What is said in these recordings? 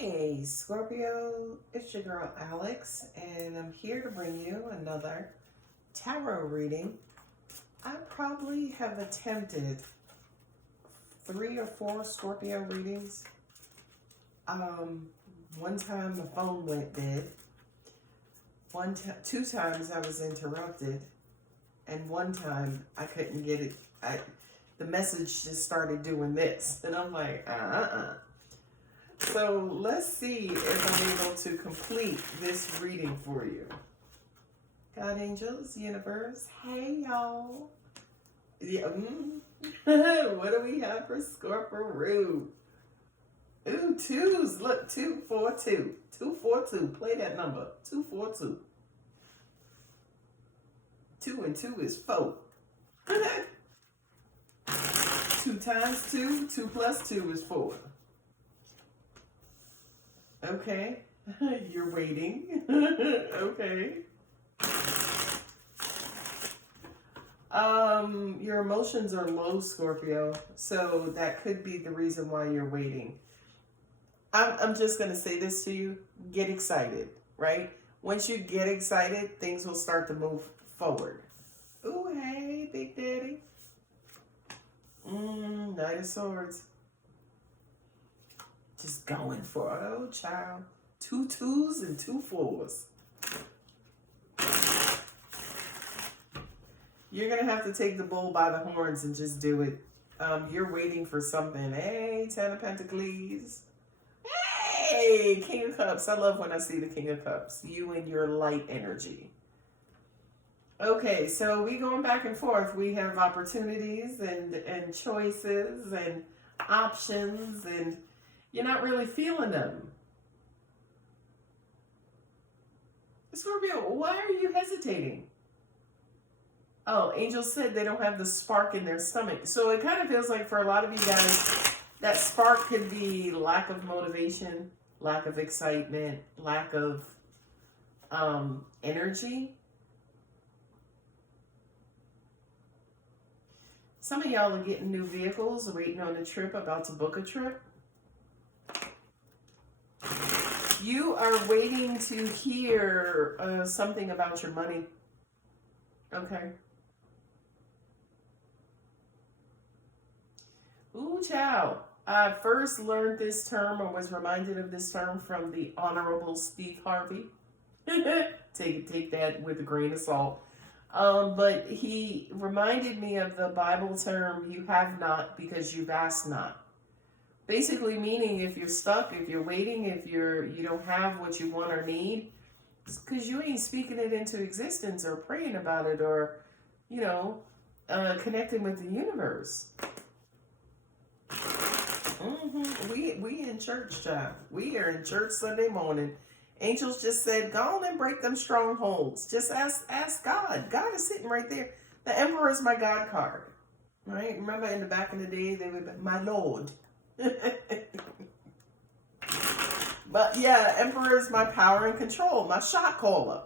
Hey Scorpio, it's your girl Alex, and I'm here to bring you another tarot reading. I probably have attempted 3 or 4 Scorpio readings. One time the phone went dead. 2 times I was interrupted, and one time I couldn't get it. The message just started doing this, and I'm like, So let's see if I'm able to complete this reading for you. God, angels, universe, hey y'all. Yeah, what do we have for Scorpio Will? Ooh, twos. Look, 242. 242. Play that number. 242. 2 and 2 is 4. 2 times 2. 2 plus 2 is 4. Okay, you're waiting. Okay. Your emotions are low, Scorpio, so that could be the reason why you're waiting. I'm just going to say this to you. Get excited, right? Once you get excited, things will start to move forward. Ooh, hey, Big Daddy. Knight of Swords. Just going for it. Oh, child. 2 2s and 2 4s. You're going to have to take the bull by the horns and just do it. You're waiting for something. Hey, 10 of Pentacles. Hey, King of Cups. I love when I see the King of Cups. You and your light energy. Okay, so we going back and forth. We have opportunities and choices and options, and you're not really feeling them. Scorpio, why are you hesitating? Oh, angels said they don't have the spark in their stomach. So it kind of feels like for a lot of you guys, that spark could be lack of motivation, lack of excitement, lack of energy. Some of y'all are getting new vehicles, waiting on a trip, about to book a trip. You are waiting to hear something about your money. Okay. Ooh, child. I first learned this term, or was reminded of this term, from the Honorable Steve Harvey. Take that with a grain of salt. But he reminded me of the Bible term, you have not because you've asked not. Basically meaning if you're stuck, if you're waiting, if you don't have what you want or need, it's because you ain't speaking it into existence or praying about it or, connecting with the universe. We in church, child. We are in church Sunday morning. Angels just said, go on and break them strongholds. Just ask God. God is sitting right there. The Emperor is my God card. Right? Remember in the back in the day, they would be, my Lord. But yeah, Emperor is my power and control, my shot caller.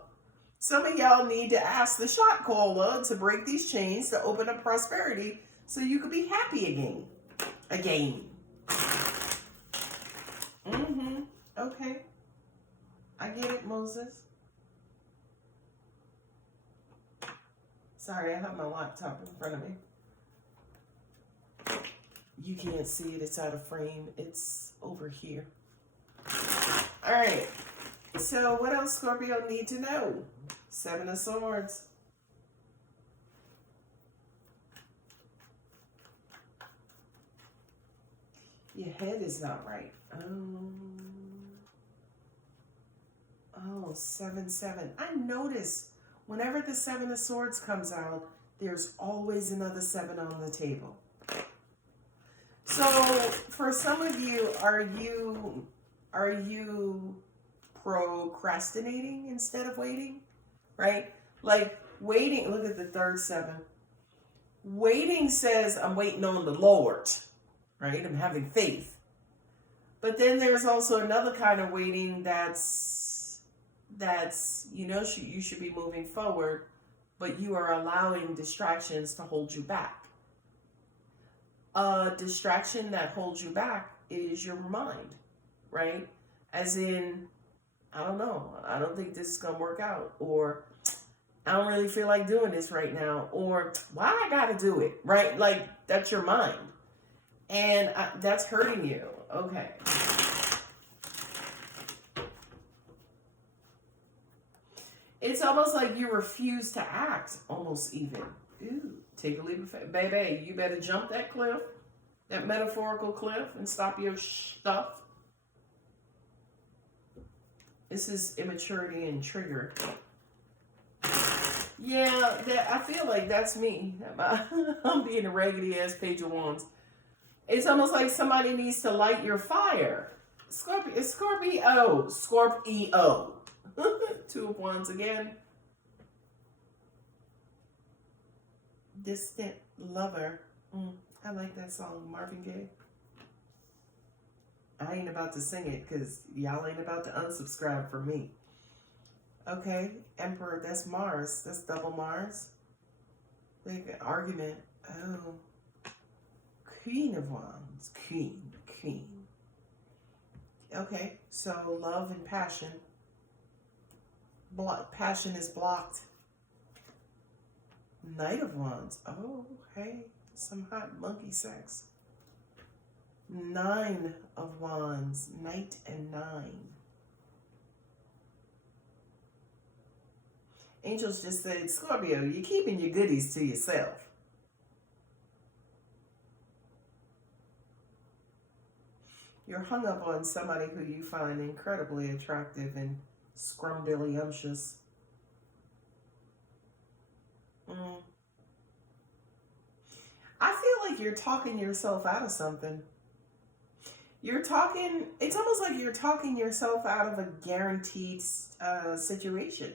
Some of y'all need to ask the shot caller to break these chains, to open up prosperity so you could be happy again. Okay. I get it, Moses. Sorry, I have my laptop in front of me. You can't see it. It's out of frame. It's over here. All right. So what else Scorpio need to know? 7 of Swords. Your head is not right. Oh, 7 7. I notice whenever the 7 of Swords comes out, there's always another 7 on the table. So for some of you, are you procrastinating instead of waiting? Right? Like waiting, look at the third 7. Waiting says I'm waiting on the Lord, right? I'm having faith. But then there's also another kind of waiting that's you should be moving forward, but you are allowing distractions to hold you back. A distraction that holds you back is your mind, right? As in, I don't know. I don't think this is going to work out. Or I don't really feel like doing this right now. Or why I got to do it, right? Like, that's your mind. And that's hurting you. Okay. It's almost like you refuse to act, almost even. Ooh, take a leap of faith. Baby, you better jump that cliff, that metaphorical cliff, and stop your stuff. This is immaturity and trigger. Yeah, I feel like that's me. I'm being a raggedy ass Page of Wands. It's almost like somebody needs to light your fire. Scorpio. Two of Wands again. Distant lover. I like that song, Marvin Gaye. I ain't about to sing it because y'all ain't about to unsubscribe for me. Okay, Emperor, that's Mars. That's double Mars. Big argument. Oh. Queen of Wands. Queen. Okay, so love and passion. Passion is blocked. Knight of Wands. Oh, hey, some hot monkey sex. 9 of Wands. Knight and 9. Angels just said, Scorpio, you're keeping your goodies to yourself. You're hung up on somebody who you find incredibly attractive and scrumdiddlyumptious. I feel like you're talking yourself out of something. It's almost like you're talking yourself out of a guaranteed situation,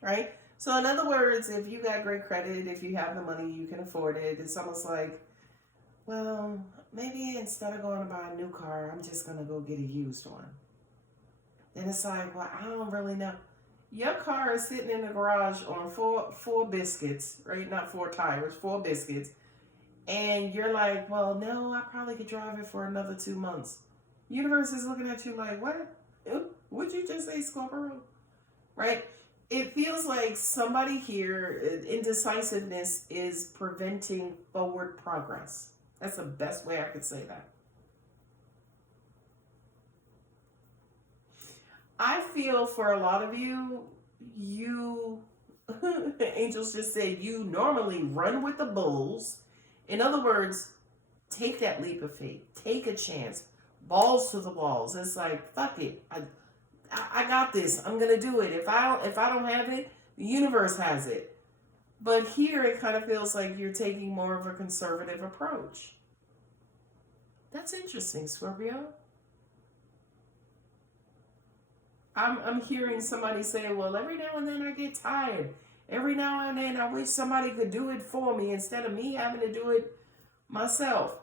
right? So in other words, if you got great credit, if you have the money, you can afford it. It's almost like, well, maybe instead of going to buy a new car, I'm just going to go get a used one. Then it's like, well, I don't really know. Your car is sitting in the garage on four biscuits, right? Not 4 tires, 4 biscuits. And you're like, well, no, I probably could drive it for another 2 months. Universe is looking at you like, what? What'd you just say, Scorpio? Right? It feels like somebody here, indecisiveness is preventing forward progress. That's the best way I could say that. I feel for a lot of you, angels just said, you normally run with the bulls. In other words, take that leap of faith. Take a chance. Balls to the walls. It's like, fuck it. I got this. I'm going to do it. If I don't have it, the universe has it. But here it kind of feels like you're taking more of a conservative approach. That's interesting, Scorpio. I'm hearing somebody say, well, every now and then I get tired. Every now and then I wish somebody could do it for me instead of me having to do it myself.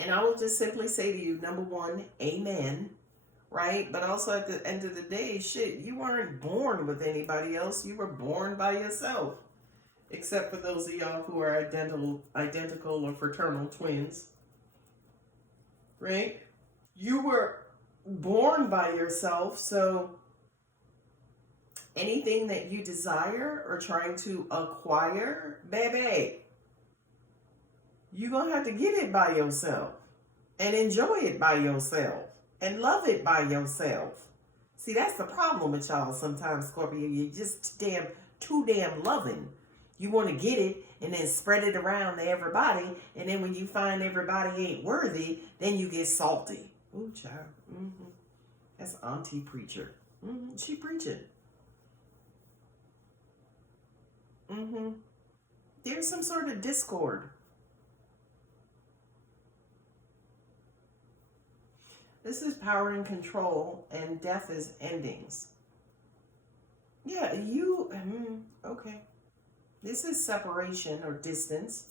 And I will just simply say to you, number one, amen, right? But also at the end of the day, shit, you weren't born with anybody else. You were born by yourself. Except for those of y'all who are identical or fraternal twins, right? You were born by yourself, so anything that you desire or trying to acquire, baby, you're going to have to get it by yourself and enjoy it by yourself and love it by yourself. See, that's the problem with y'all sometimes, Scorpio. You're just too damn loving. You want to get it and then spread it around to everybody, and then when you find everybody ain't worthy, then you get salty. Ooh, child. That's Auntie Preacher. She preaching. There's some sort of discord. This is power and control, and death is endings. Yeah, okay. This is separation or distance.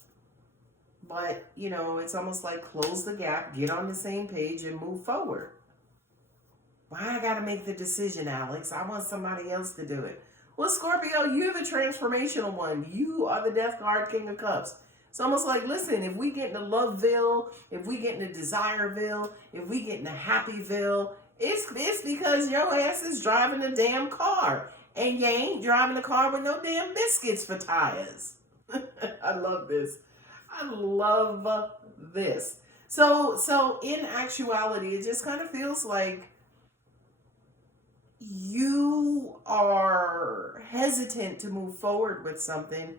But, it's almost like close the gap, get on the same page, and move forward. Why I gotta make the decision, Alex? I want somebody else to do it. Well, Scorpio, you're the transformational one. You are the Death Card, King of Cups. It's almost like, listen, if we get into Loveville, if we get into Desireville, if we get into Happyville, it's because your ass is driving a damn car. And you ain't driving a car with no damn biscuits for tires. I love this. I love this. So in actuality, it just kind of feels like you are hesitant to move forward with something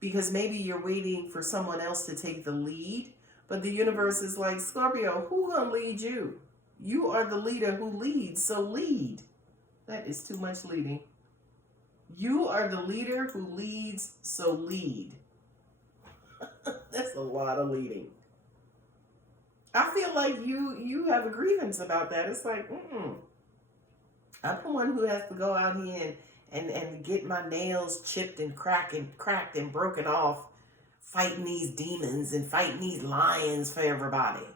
because maybe you're waiting for someone else to take the lead. But the universe is like, Scorpio, who gonna lead you? You are the leader who leads, so lead. That is too much leading. You are the leader who leads, so lead. That's a lot of leading. I feel like you have a grievance about that. It's like, I'm the one who has to go out here and get my nails chipped and cracked and broken off, fighting these demons and fighting these lions for everybody.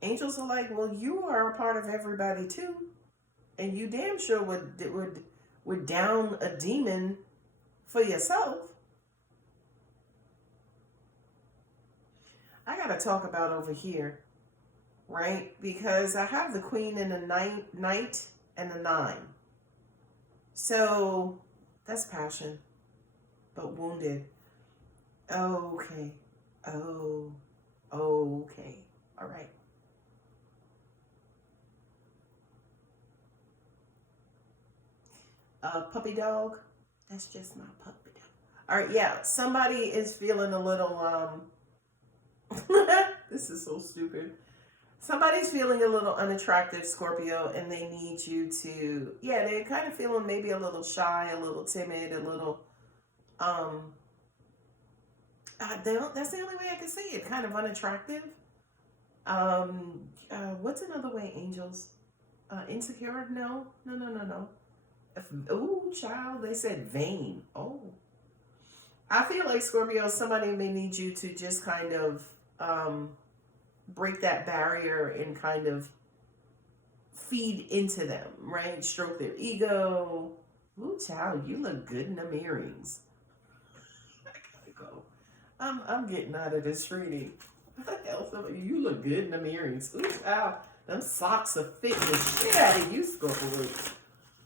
Angels are like, well, you are a part of everybody too. And you damn sure would down a demon for yourself. I got to talk about over here, right? Because I have the queen and the knight and the 9. So that's passion, but wounded. Okay. Oh, okay. All right. Puppy dog. That's just my puppy dog. All right. Yeah. Somebody is feeling a little, this is so stupid. Somebody's feeling a little unattractive, Scorpio, and they need you to, they're kind of feeling maybe a little shy, a little timid, a little, that's the only way I can say it, kind of unattractive. What's another way, angels? Insecure? No. Oh, child, they said vain. Oh. I feel like, Scorpio, somebody may need you to just kind of, break that barrier and kind of feed into them, right? Stroke their ego. Ooh, child, you look good in them earrings. I gotta go. I'm getting out of this reading. What the hell? You look good in them earrings. Ooh, child, them socks are fitting the shit out of you, Scorpio.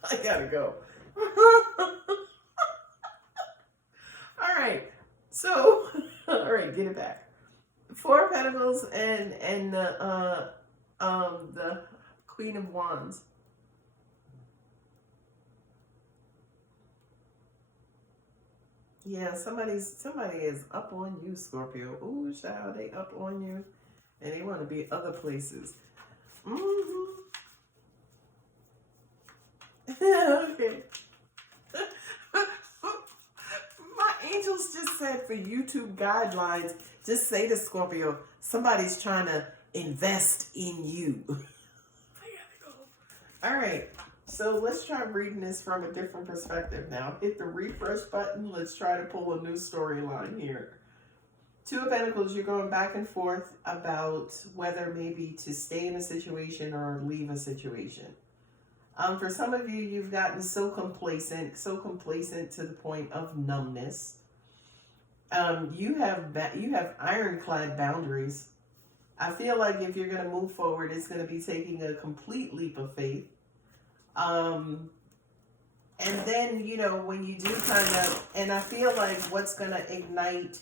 I gotta go. All right. So, all right, get it back. 4 of Pentacles and the Queen of Wands. Yeah, somebody is up on you, Scorpio. Ooh, child, they up on you, and they want to be other places. Okay. My angels just said for YouTube guidelines, just say to Scorpio, somebody's trying to invest in you. I gotta go. All right. So let's try reading this from a different perspective now. Hit the refresh button. Let's try to pull a new storyline here. 2 of Pentacles, you're going back and forth about whether maybe to stay in a situation or leave a situation. For some of you, you've gotten so complacent to the point of numbness. You have ironclad boundaries. I feel like if you're going to move forward, it's going to be taking a complete leap of faith. And then, when you do and I feel like what's going to ignite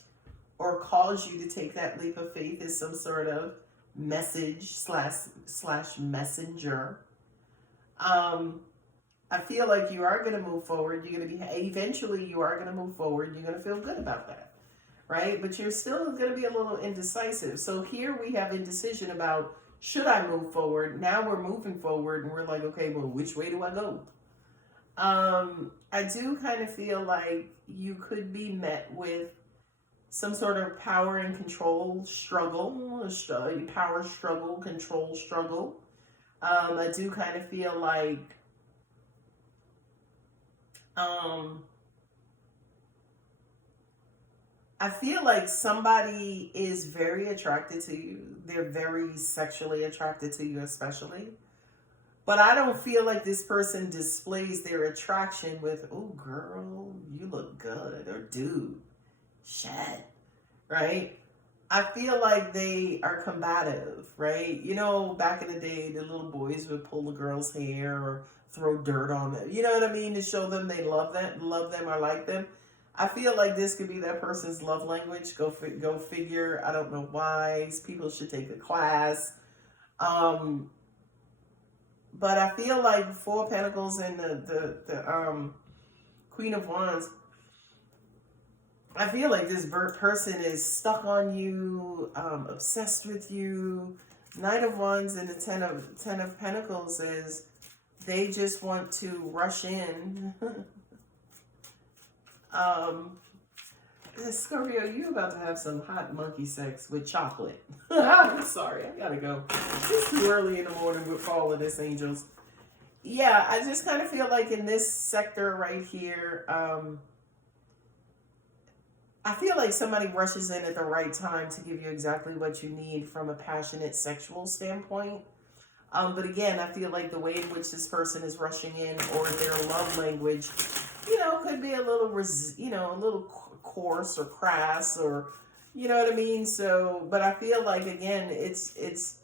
or cause you to take that leap of faith is some sort of message slash messenger. I feel like you are going to move forward. Eventually you are going to move forward. You're going to feel good about that, right? But you're still going to be a little indecisive. So here we have indecision about, should I move forward? Now we're moving forward and we're like, okay, well, which way do I go? I do kind of feel like you could be met with some sort of power and control struggle, power struggle, control struggle. I do kind of feel like somebody is very attracted to you. They're very sexually attracted to you, especially. But I don't feel like this person displays their attraction with, oh, girl, you look good, or dude, Shit. Right? I feel like they are combative, right? You know, back in the day, the little boys would pull the girl's hair or throw dirt on them. You know what I mean? To show them they love them or like them. I feel like this could be that person's love language. Go figure. I don't know why. People should take a class. Um, but I feel like Four of Pentacles and the Queen of Wands, I feel like this person is stuck on you, obsessed with you. Knight of Wands and the Ten of Pentacles is they just want to rush in. Scorpio, you about to have some hot monkey sex with chocolate. I'm sorry, I gotta go. It's too early in the morning with all of this, angels. Yeah, I just kind of feel like in this sector right here, I feel like somebody rushes in at the right time to give you exactly what you need from a passionate sexual standpoint. But again, I feel like the way in which this person is rushing in or their love language, you know, could be a little, a little coarse or crass or, you know what I mean? So, but I feel like, again, it's,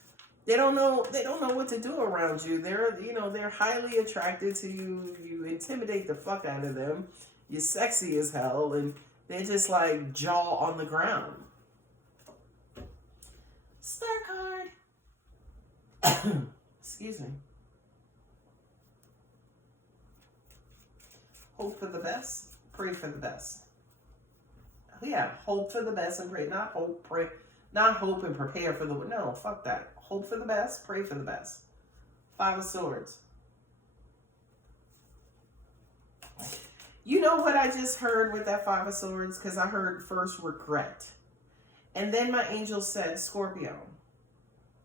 they don't know what to do around you. They're highly attracted to you. You intimidate the fuck out of them. You're sexy as hell. And they're just like jaw on the ground. Star card. Excuse me. Hope for the best, pray for the best. Yeah, hope for the best and pray. Not hope, pray. Not hope and prepare for the... No, fuck that. Hope for the best, pray for the best. Five of Swords. You know what I just heard with that Five of Swords? Because I heard first regret. And then my angel said, Scorpio,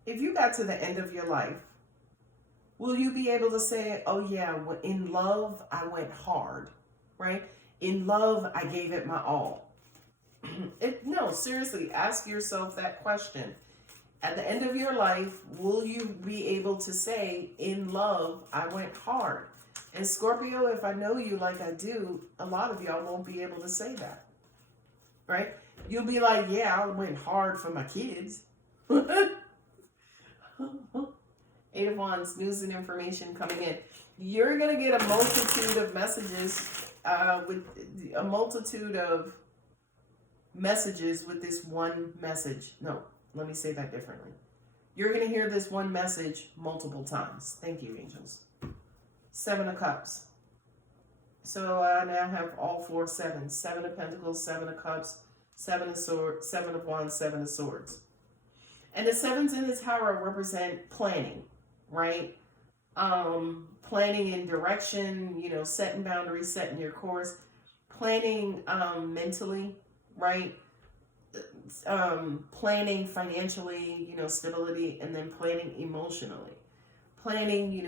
if you got to the end of your life, will you be able to say, oh yeah, in love, I went hard, right? In love, I gave it my all. No, seriously, ask yourself that question. At the end of your life, will you be able to say, in love, I went hard? And Scorpio, if I know you like I do, a lot of y'all won't be able to say that, right? You'll be like, yeah, I went hard for my kids. Eight of Wands, news and information coming in. You're going to get a multitude of messages with this one message. No, let me say that differently. You're going to hear this one message multiple times. Thank you, angels. Seven of Cups. So I now have all four sevens. Seven of Pentacles, Seven of Cups, Seven of Swords, Seven of Wands, Seven of Swords. And the sevens in the Tower represent planning, right? Planning in direction, setting boundaries, setting your course, planning mentally, right? Planning financially, stability, and then planning emotionally. Planning,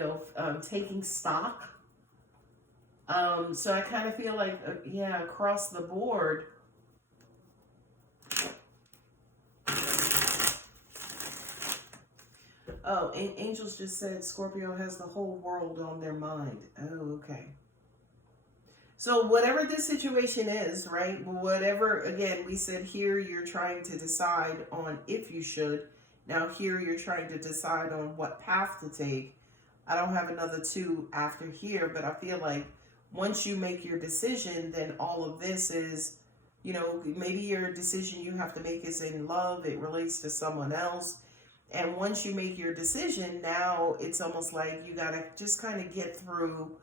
taking stock. So I kind of feel like, across the board, oh, angels just said Scorpio has the whole world on their mind. Oh, okay. So whatever this situation is, right? Whatever, again, we said here you're trying to decide on if you should. Now here you're trying to decide on what path to take. I don't have another two after here, but I feel like once you make your decision, then all of this is, maybe your decision you have to make is in love. It relates to someone else. And once you make your decision, now it's almost like you got to just kind of get through,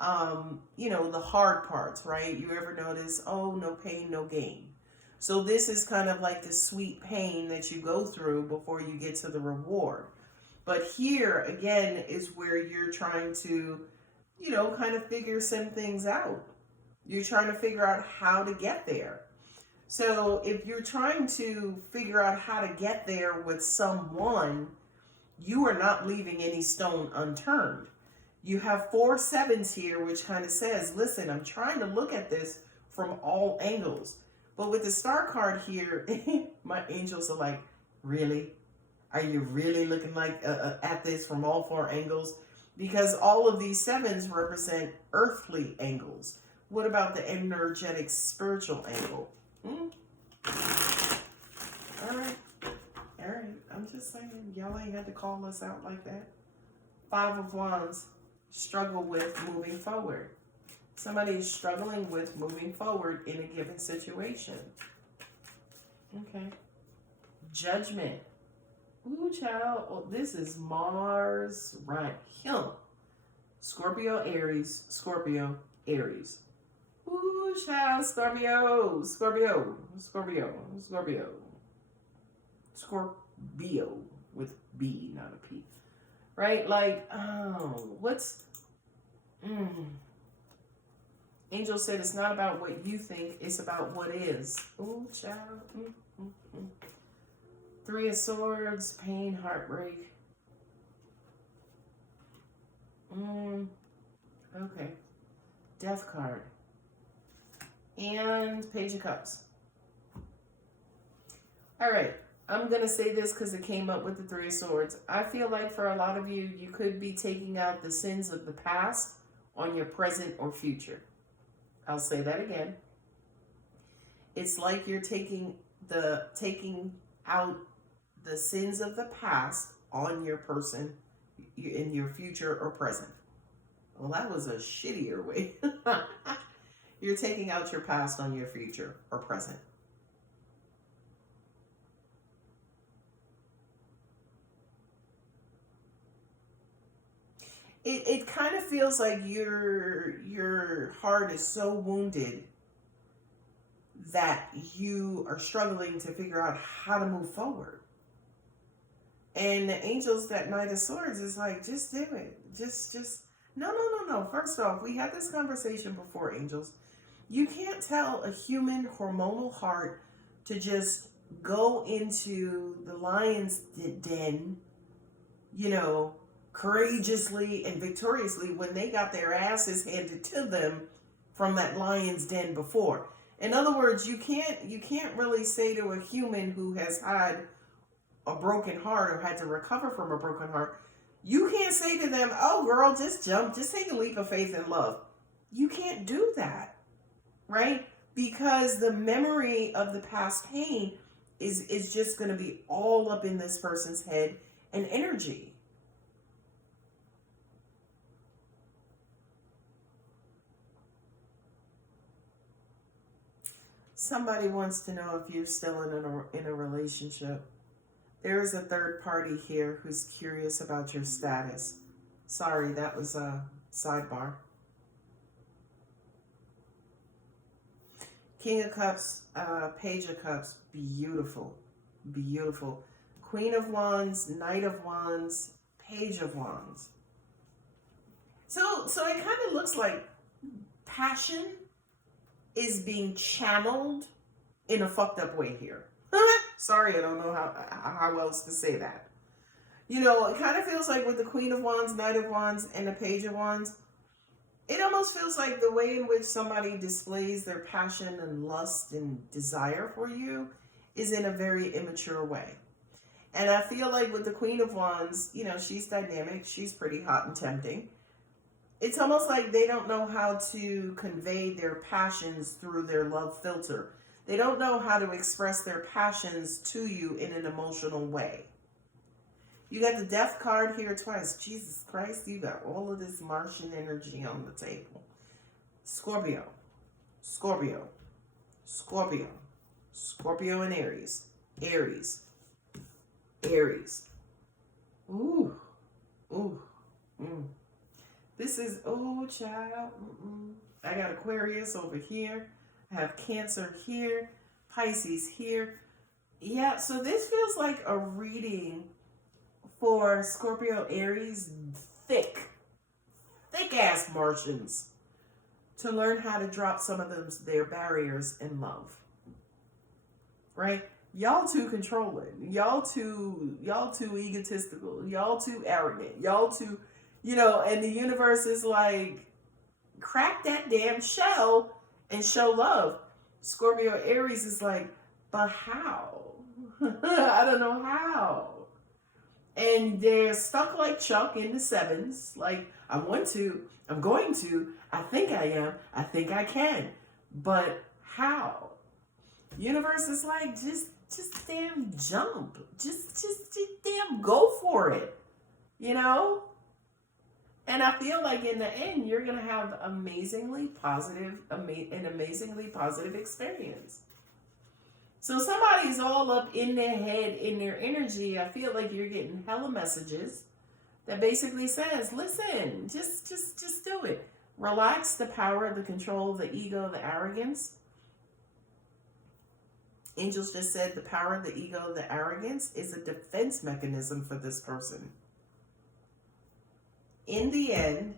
the hard parts, right? You ever notice, oh, no pain, no gain. So this is kind of like the sweet pain that you go through before you get to the reward. But here, again, is where you're trying to, kind of figure some things out. You're trying to figure out how to get there. So if you're trying to figure out how to get there with someone, you are not leaving any stone unturned. You have four sevens here, which kind of says, listen, I'm trying to look at this from all angles. But with the Star card here, my angels are like, really? Are you really looking like at this from all four angles? Because all of these sevens represent earthly angles. What about the energetic spiritual angle? Mm. All right. All right. I'm just saying, y'all ain't had to call us out like that. 5 of Wands, struggle with moving forward. Somebody is struggling with moving forward in a given situation. Okay. Judgment. Ooh, child. Oh, this is Mars right here. Scorpio, Aries. Scorpio, Aries. Ooh, child. Scorpio. Scorpio. Scorpio. Scorpio. Scorpio with B, not a P. Right? Like, oh, what's... Angel said it's not about what you think, it's about what is. Ooh, child. 3 of Swords, pain, heartbreak. Okay. Death card. And Page of Cups. All right. I'm going to say this because it came up with the 3 of Swords. I feel like for a lot of you, you could be taking out the sins of the past on your present or future. I'll say that again. It's like you're taking out the sins of the past on your person in your future or present. Well, that was a shittier way. You're taking out your past on your future or present. It kind of feels like your heart is so wounded that you are struggling to figure out how to move forward. And the angels, that Knight of Swords is like, just do it. Just, no. First off, we had this conversation before, angels. You can't tell a human hormonal heart to just go into the lion's den, courageously and victoriously when they got their asses handed to them from that lion's den before. In other words, you can't really say to a human who has had a broken heart or had to recover from a broken heart, you can't say to them, oh girl, just jump, just take a leap of faith and love. You can't do that, right? Because the memory of the past pain is just going to be all up in this person's head and energy. Somebody wants to know if you're still in a relationship. There is a third party here who's curious about your status. Sorry, that was a sidebar. King of Cups, Page of Cups, beautiful, beautiful. Queen of Wands, Knight of Wands, Page of Wands. So it kind of looks like passion is being channeled in a fucked up way here. Sorry, I don't know how else to say that. It kind of feels like with the Queen of Wands, Knight of Wands, and the Page of Wands, it almost feels like the way in which somebody displays their passion and lust and desire for you is in a very immature way. And I feel like with the Queen of Wands, she's dynamic, she's pretty hot and tempting. It's almost like they don't know how to convey their passions through their love filter. They don't know how to express their passions to you in an emotional way. You got the Death card here twice. Jesus Christ, you got all of this Martian energy on the table. Scorpio, Scorpio, Scorpio, Scorpio and Aries, Aries, Aries. Ooh, ooh, This is, child. I got Aquarius over here. I have Cancer here, Pisces here. Yeah, so this feels like a reading for Scorpio, Aries, thick ass Martians to learn how to drop some of their barriers in love. Right? Y'all too controlling. Y'all too egotistical. Y'all too arrogant. Y'all too, and the universe is like, crack that damn shell and show love. Scorpio, Aries is like, but how? I don't know how. And they're stuck like Chuck in the sevens. Like, I'm going to, I think I am, I think I can. But how? Universe is like, just damn jump. Just damn go for it. You know? And I feel like in the end, you're going to have an amazingly positive experience. So somebody's all up in their head, in their energy. I feel like you're getting hella messages that basically says, listen, just do it. Relax the power, the control, the ego, the arrogance. Angels just said the power, the ego, the arrogance is a defense mechanism for this person. In the end,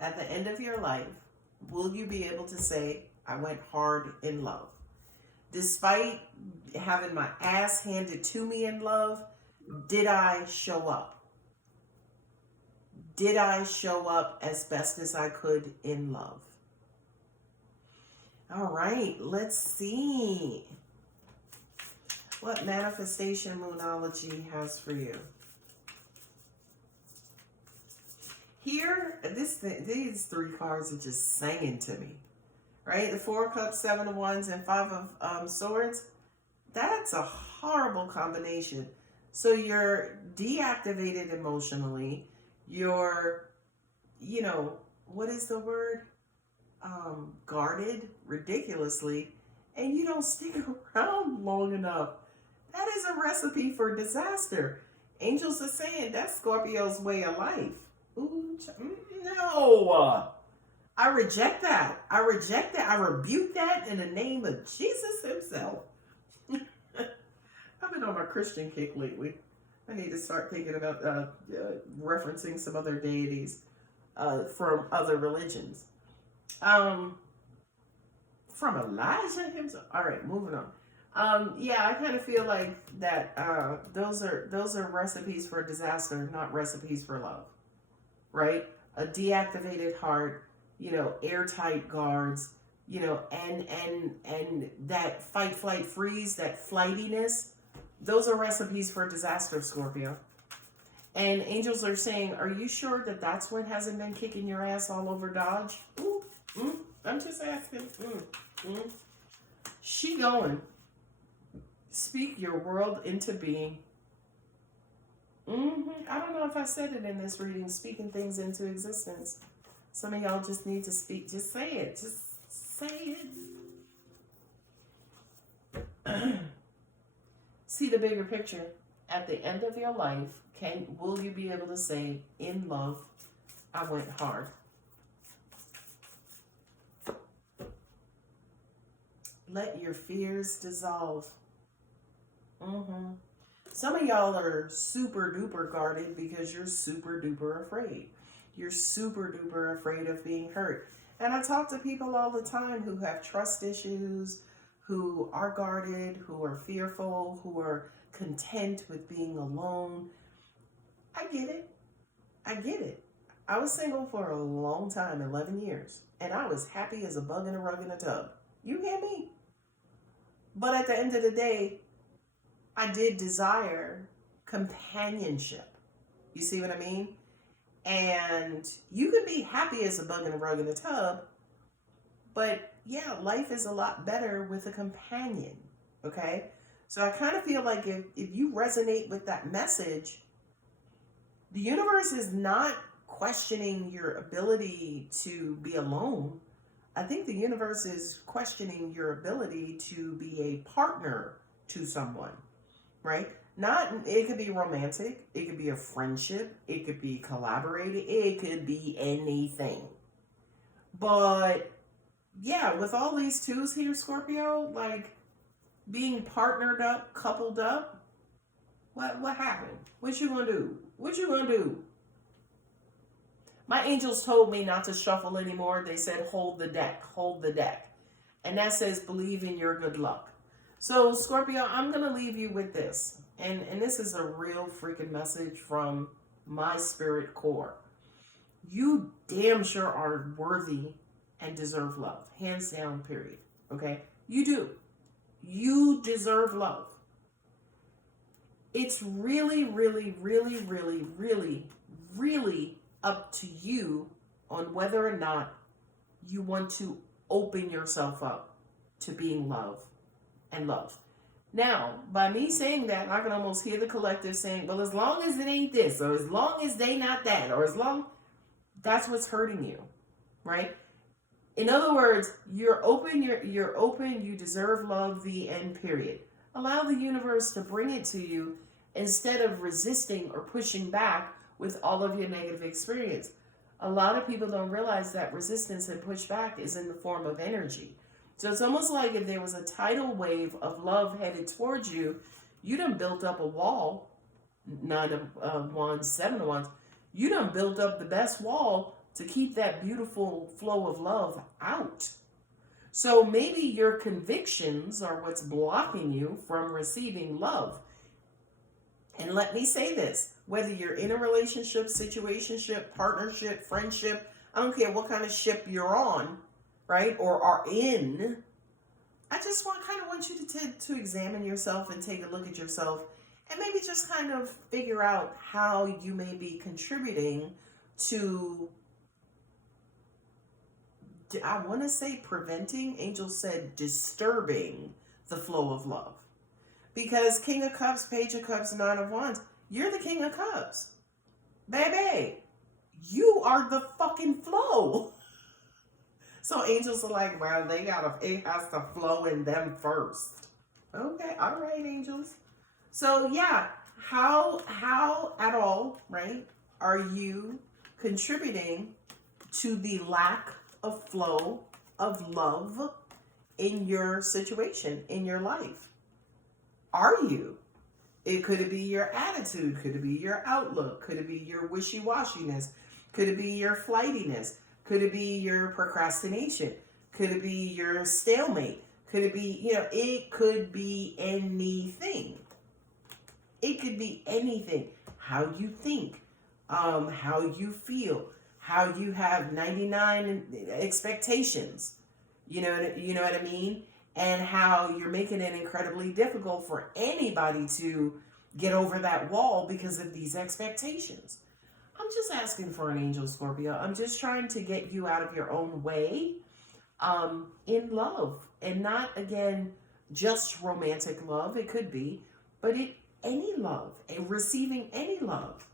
at the end of your life, will you be able to say, I went hard in love? Despite having my ass handed to me in love, did I show up? Did I show up as best as I could in love? All right, let's see what manifestation moonology has for you. Here, these three cards are just singing to me, right? The 4 of Cups, 7 of Wands, and 5 of Swords. That's a horrible combination. So you're deactivated emotionally. You're, what is the word? Guarded ridiculously, and you don't stick around long enough. That is a recipe for disaster. Angels are saying that's Scorpio's way of life. Ooh, no. I reject that. I rebuke that in the name of Jesus himself. I've been on my Christian kick lately. I need to start thinking about referencing some other deities from other religions. From Elijah himself. All right, moving on. Yeah, I kind of feel like that those are recipes for disaster, not recipes for love. Right? A deactivated heart, airtight guards, and that fight, flight, freeze, that flightiness, those are recipes for disaster, Scorpio. And angels are saying, are you sure that that's what hasn't been kicking your ass all over Dodge? Ooh, I'm just asking. She going. Speak your world into being. I don't know if I said it in this reading, speaking things into existence. Some of y'all just need to speak. Just say it. Just say it. See the bigger picture. At the end of your life, will you be able to say, in love, I went hard? Let your fears dissolve. Some of y'all are super duper guarded because you're super duper afraid. You're super duper afraid of being hurt. And I talk to people all the time who have trust issues, who are guarded, who are fearful, who are content with being alone. I get it. I was single for a long time, 11 years, and I was happy as a bug in a rug in a tub. You hear me? But at the end of the day, I did desire companionship. You see what I mean? And you can be happy as a bug in a rug in a tub, but yeah, life is a lot better with a companion, okay? So I kind of feel like if you resonate with that message, the universe is not questioning your ability to be alone. I think the universe is questioning your ability to be a partner to someone, right? It could be romantic, it could be a friendship, it could be collaborating, it could be anything. But yeah, with all these twos here, Scorpio, like being partnered up, coupled up, what happened? What you gonna do? What you gonna do? My angels told me not to shuffle anymore. They said, hold the deck. And that says, believe in your good luck. So, Scorpio, I'm going to leave you with this. And this is a real freaking message from my spirit core. You damn sure are worthy and deserve love. Hands down, period. Okay? You do. You deserve love. It's really, really, really, really, really, really up to you on whether or not you want to open yourself up to being love and love. Now, by me saying that, I can almost hear the collective saying, well, as long as it ain't this, or as long as they not that, or as long, that's what's hurting you, right? In other words, you're open, you're open, you deserve love, the end, period. Allow the universe to bring it to you instead of resisting or pushing back with all of your negative experience. A lot of people don't realize that resistance and pushback is in the form of energy. So it's almost like if there was a tidal wave of love headed towards you, you done built up a wall, 9 of wands, 7 of wands, you done built up the best wall to keep that beautiful flow of love out. So maybe your convictions are what's blocking you from receiving love. And let me say this, whether you're in a relationship, situationship, partnership, friendship, I don't care what kind of ship you're on, right, or are in, I just want you to examine yourself and take a look at yourself and maybe just kind of figure out how you may be contributing to, I want to say preventing, Angel said disturbing the flow of love. Because King of Cups, Page of Cups, 9 of Wands, you're the King of Cups. Baby, you are the fucking flow. So angels are like, well, it has to flow in them first. Okay, all right, angels. So yeah, how at all, right, are you contributing to the lack of flow of love in your situation, in your life? Are you? Could it be your attitude? Could it be your outlook? Could it be your wishy-washiness? Could it be your flightiness? Could it be your procrastination? Could it be your stalemate? Could it be, it could be anything. It could be anything. How you think, how you feel, how you have 99 expectations. You know what I mean? And how you're making it incredibly difficult for anybody to get over that wall because of these expectations. I'm just asking for an angel, Scorpio. I'm just trying to get you out of your own way in love. And not, again, just romantic love. It could be. But any love. And receiving any love.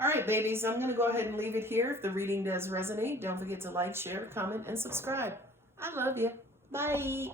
All right, babies. I'm going to go ahead and leave it here. If the reading does resonate, don't forget to like, share, comment, and subscribe. I love you. Bye.